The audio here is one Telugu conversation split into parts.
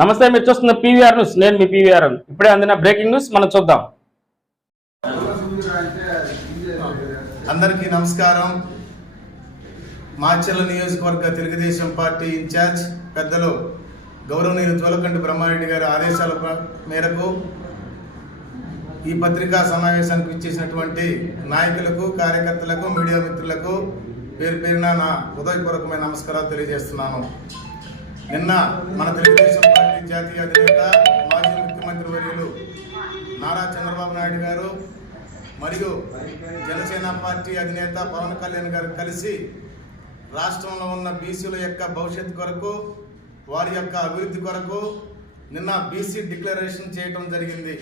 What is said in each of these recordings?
నమస్తే, మీరు చూస్తున్న పీవీఆర్ న్యూస్. నేను మీ పీవీఆర్. ఇప్పుడే అందిన బ్రేకింగ్ న్యూస్ మనం చూద్దాం. అందరికీ నమస్కారం. మాచర్ల నియోజకవర్గ తెలుగుదేశం పార్టీ ఇన్ఛార్జ్ పెద్దలు గౌరవనీయులు జోలకంటి బ్రహ్మారెడ్డి గారి ఆదేశాల మేరకు ఈ పత్రికా సమావేశానికి ఇచ్చేసినటువంటి నాయకులకు, కార్యకర్తలకు, మీడియా మిత్రులకు పేరు పేరున నా హృదయపూర్వకమైన నమస్కారాలు తెలియజేస్తున్నాను. నిన్న మన తెలుగుదేశం పార్టీ జాతీయ అధినేత, మాజీ ముఖ్యమంత్రి వర్యులు నారా చంద్రబాబు నాయుడు గారు మరియు జనసేన పార్టీ అధినేత పవన్ కళ్యాణ్ గారు కలిసి రాష్ట్రంలో ఉన్న బీసీల యొక్క భవిష్యత్తు కొరకు, వారి యొక్క అభివృద్ధి కొరకు నిన్న బీసీ డిక్లరేషన్ చేయడం జరిగింది.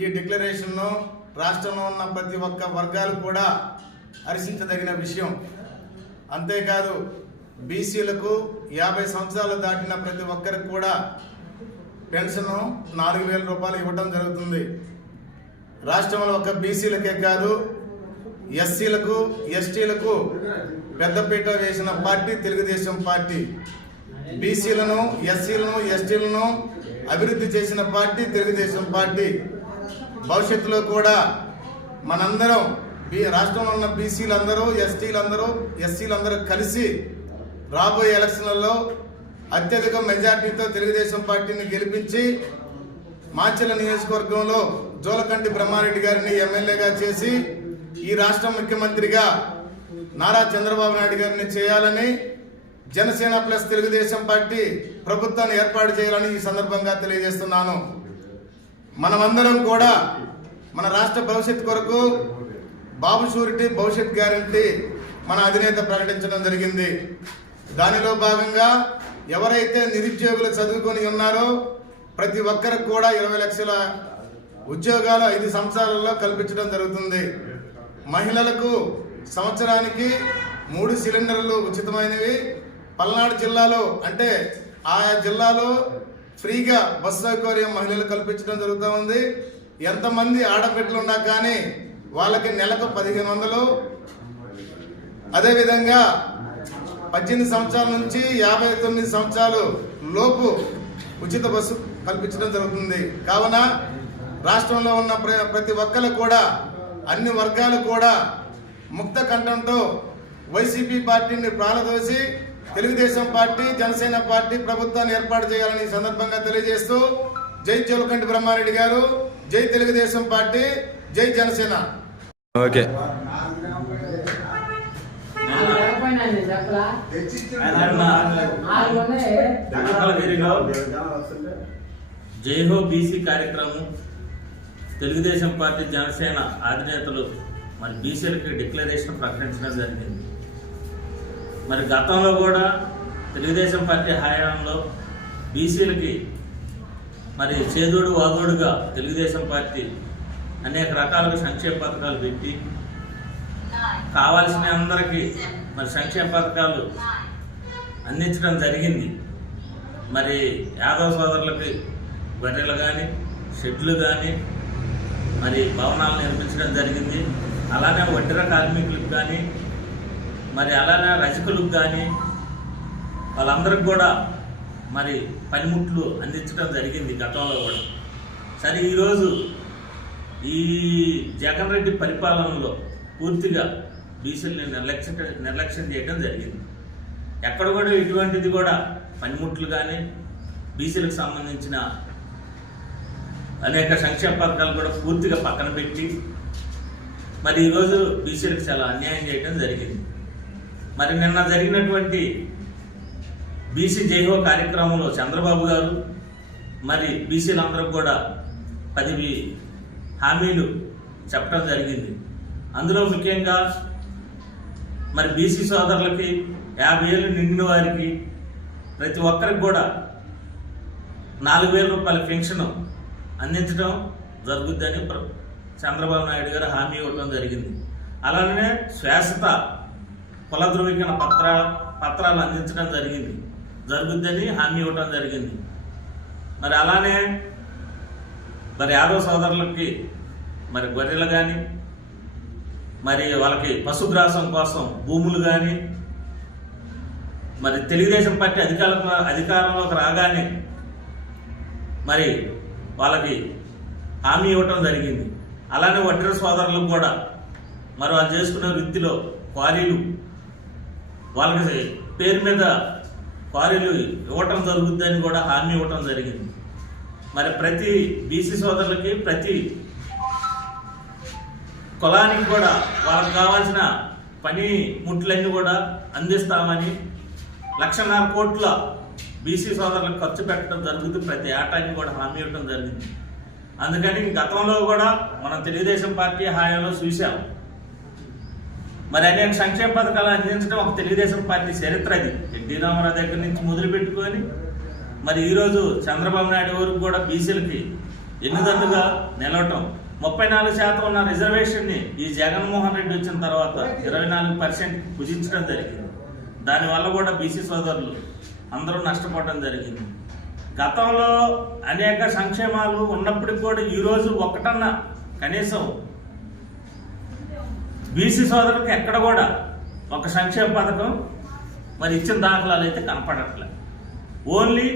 ఈ డిక్లరేషన్ను రాష్ట్రంలో ఉన్న ప్రతి ఒక్క వర్గాలు కూడా హర్షించదగిన విషయం. అంతేకాదు, బీసీలకు 50 సంవత్సరాలు దాటిన ప్రతి ఒక్కరికి కూడా పెన్షన్ 4,000 రూపాయలు ఇవ్వడం జరుగుతుంది. రాష్ట్రంలో ఒక బీసీలకే కాదు, ఎస్సీలకు, ఎస్టీలకు పెద్దపీట వేసిన పార్టీ తెలుగుదేశం పార్టీ. బీసీలను, ఎస్సీలను, ఎస్టీలను అభివృద్ధి చేసిన పార్టీ తెలుగుదేశం పార్టీ. భవిష్యత్తులో కూడా మనందరం రాష్ట్రంలో ఉన్న బీసీలందరూ, ఎస్సీలందరూ కలిసి రాబోయే ఎలక్షన్లలో అత్యధిక మెజార్టీతో తెలుగుదేశం పార్టీని గెలిపించి మాచర్ల నియోజకవర్గంలో జోలకంటి బ్రహ్మారెడ్డి గారిని ఎమ్మెల్యేగా చేసి ఈ రాష్ట్ర ముఖ్యమంత్రిగా నారా చంద్రబాబు నాయుడు గారిని చేయాలని, జనసేన ప్లస్ తెలుగుదేశం పార్టీ ప్రభుత్వాన్ని ఏర్పాటు చేయాలని ఈ సందర్భంగా తెలియజేస్తున్నాను. మనమందరం కూడా మన రాష్ట్ర భవిష్యత్తు కొరకు బాబు షూరిటీ, భవిష్యత్ గ్యారంటీ మన అధినేత ప్రకటించడం జరిగింది. దానిలో భాగంగా ఎవరైతే నిరుద్యోగులు చదువుకొని ఉన్నారో ప్రతి ఒక్కరికి కూడా 20 లక్షల ఉద్యోగాలు 5 సంవత్సరాలలో కల్పించడం జరుగుతుంది. మహిళలకు సంవత్సరానికి 3 సిలిండర్లు ఉచితమైనవి. పల్నాడు జిల్లాలో అంటే ఆయా జిల్లాలో ఫ్రీగా బస్సు సౌకర్యం మహిళలు కల్పించడం జరుగుతూ ఉంది. ఎంతమంది ఆడబిడ్డలు ఉన్నా కానీ వాళ్ళకి నెలకు 1,500. అదేవిధంగా 18 సంవత్సరాల నుంచి 59 సంవత్సరాలు లోపు ఉచిత బస్సు కల్పించడం జరుగుతుంది. కావున రాష్ట్రంలో ఉన్న ప్రతి ఒక్కరు కూడా, అన్ని వర్గాలు కూడా ముక్త కంఠంతో వైసీపీ పార్టీని ప్రాణదోసి తెలుగుదేశం పార్టీ, జనసేన పార్టీ ప్రభుత్వాన్ని ఏర్పాటు చేయాలని ఈ సందర్భంగా తెలియజేస్తూ, జై జోలకంటి బ్రహ్మారెడ్డి గారు, జై తెలుగుదేశం పార్టీ, జై జనసేన. ఓకే. జైహో బీసీ కార్యక్రమం తెలుగుదేశం పార్టీ, జనసేన అధినేతలు మరి బీసీలకి డిక్లరేషన్ ప్రకటించడం జరిగింది. మరి గతంలో కూడా తెలుగుదేశం పార్టీ హయాంలో బీసీలకి మరి చేదోడు వాదోడుగా తెలుగుదేశం పార్టీ అనేక రకాలుగా సంక్షేమ పథకాలు పెట్టి కావాల్సిన అందరికీ మరి సంక్షేమ పథకాలు అందించడం జరిగింది. మరి యాదవ సోదరులకి గొర్రెలు కానీ, షెడ్లు కానీ, మరి భవనాలు నిర్మించడం జరిగింది. అలానే వడ్డీర కార్మికులకు కానీ, మరి అలానే రజకులకు కానీ వాళ్ళందరికి కూడా మరి పనిముట్లు అందించడం జరిగింది గతంలో కూడా. సరే, ఈరోజు ఈ జగన్ రెడ్డి పరిపాలనలో పూర్తిగా బీసీలని నిర్లక్ష్యం చేయడం జరిగింది. ఎక్కడ కూడా ఇటువంటిది కూడా పనిముట్లు కానీ, బీసీలకు సంబంధించిన అనేక సంక్షేమ పథకాలు కూడా పూర్తిగా పక్కన పెట్టి మరి ఈరోజు బీసీలకు చాలా అన్యాయం చేయడం జరిగింది. మరి నిన్న జరిగినటువంటి బీసీ జైహో కార్యక్రమంలో చంద్రబాబు గారు మరి బీసీలందరూ కూడా 10 హామీలు చెప్పడం జరిగింది. అందులో ముఖ్యంగా మరి బీసీ సోదరులకి 50 ఏళ్ళు నిండిన వారికి ప్రతి ఒక్కరికి కూడా 4,000 రూపాయల పెన్షన్ అందించడం జరుగుద్దని చంద్రబాబు నాయుడు గారు హామీ ఇవ్వడం జరిగింది. అలానే శాశ్వత కుల ధృవీకరణ పత్రాలు అందించడం జరుగుద్దని హామీ ఇవ్వడం జరిగింది. మరి అలానే మరి యాదవ సోదరులకి మరి గొర్రెలు కానీ, మరి వాళ్ళకి పశుగ్రాసం కోసం భూములు కానీ, మరి తెలుగుదేశం పార్టీ అధికారంలోకి రాగానే మరి వాళ్ళకి హామీ ఇవ్వటం జరిగింది. అలానే వడ్డీర సోదరులకు కూడా మరి వాళ్ళు చేసుకునే వృత్తిలో క్వారీలు వాళ్ళకి పేరు మీద క్వారీలు ఇవ్వటం జరుగుతుందని కూడా హామీ ఇవ్వటం జరిగింది. మరి ప్రతి బీసీ సోదరులకి ప్రతి కులానికి కూడా వాళ్ళకి కావాల్సిన పని ముట్లన్నీ కూడా అందిస్తామని 1,50,000 కోట్ల బీసీ సోదరులకు ఖర్చు పెట్టడం జరుగుతుంది. ప్రతి ఏటాన్ని కూడా హామీ ఇవ్వడం జరిగింది. అందుకని గతంలో కూడా మనం తెలుగుదేశం పార్టీ హాయంలో చూసాం. మరి అనేక సంక్షేమ పథకాలు అందించడం ఒక తెలుగుదేశం పార్టీ చరిత్ర. అది ఎన్టీ రామారావు దగ్గర నుంచి మొదలుపెట్టుకొని మరి ఈరోజు చంద్రబాబు నాయుడు వరకు కూడా బీసీలకి ఎన్నిదండుగా నిలవటం. 34% ఉన్న రిజర్వేషన్ని ఈ జగన్మోహన్ రెడ్డి వచ్చిన తర్వాత 24% కుదించడం జరిగింది. దానివల్ల కూడా బీసీ సోదరులు అందరూ నష్టపోవడం జరిగింది. గతంలో అనేక సంక్షేమాలు ఉన్నప్పటికీ కూడా ఈరోజు ఒకటన్నా కనీసం బీసీ సోదరులకు ఎక్కడ కూడా ఒక సంక్షేమ పథకం మరి ఇచ్చిన దాఖలాలు అయితే కనపడట్లే. ఓన్లీ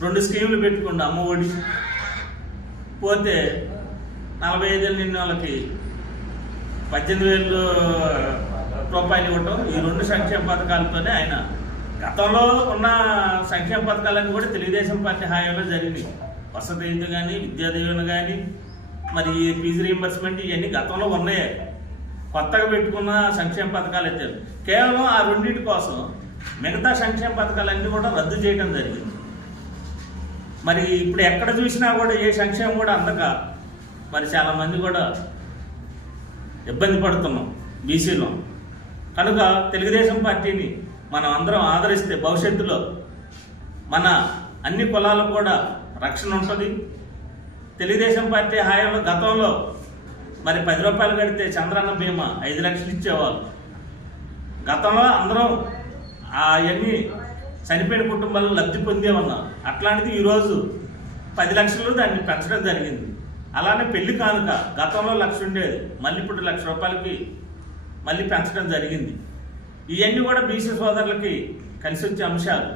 2 స్కీములు పెట్టుకోండి. అమ్మఒడి పోతే 45 ఏళ్ళు నిన్న వాళ్ళకి 18,000 రూపాయలు ఇవ్వటం. ఈ 2 సంక్షేమ పథకాలతోనే ఆయన గతంలో ఉన్న సంక్షేమ పథకాలన్నీ కూడా తెలుగుదేశం పార్టీ హాయంలో జరిగినాయి. వసతి ఇది కానీ విద్యా దీవెన కానీ మరి ఫీజు రీయింబర్స్మెంట్ ఇవన్నీ గతంలో ఉన్నాయి. కొత్తగా పెట్టుకున్న సంక్షేమ పథకాలు అయితే కేవలం ఆ 2 కోసం మిగతా సంక్షేమ పథకాలన్నీ కూడా రద్దు చేయడం జరిగింది. మరి ఇప్పుడు ఎక్కడ చూసినా కూడా ఏ సంక్షేమం కూడా అందక మరి చాలామంది కూడా ఇబ్బంది పడుతున్నాం బీసీలో. కనుక తెలుగుదేశం పార్టీని మనం అందరం ఆదరిస్తే భవిష్యత్తులో మన అన్ని కులాలకు కూడా రక్షణ ఉంటుంది. తెలుగుదేశం పార్టీ హాయంలో గతంలో మరి 10 రూపాయలు కడితే చంద్రన్న బీమా 5 లక్షలు ఇచ్చేవాళ్ళు. గతంలో అందరం అవన్నీ చనిపోయిన కుటుంబాలు లబ్ధి పొందే ఉన్నారు. అట్లాంటిది ఈరోజు 10 లక్షలు దాన్ని పెంచడం జరిగింది. అలానే పెళ్లి కానుక గతంలో 1,00,000 ఉండేది, మళ్ళీ ఇప్పుడు 1,00,000 రూపాయలకి మళ్ళీ పెంచడం జరిగింది. ఇవన్నీ కూడా బీసీ సోదరులకి కలిసి వచ్చే అంశాలు.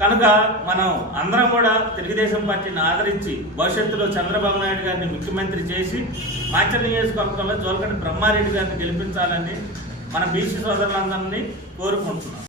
కనుక మనం అందరం కూడా తెలుగుదేశం పార్టీని ఆదరించి భవిష్యత్తులో చంద్రబాబు నాయుడు గారిని ముఖ్యమంత్రి చేసి మాచర్ల నియోజకవర్గంలో జోలకంటి బ్రహ్మారెడ్డి గారిని గెలిపించాలని మన బీసీ సోదరులందరినీ కోరుకుంటున్నాం.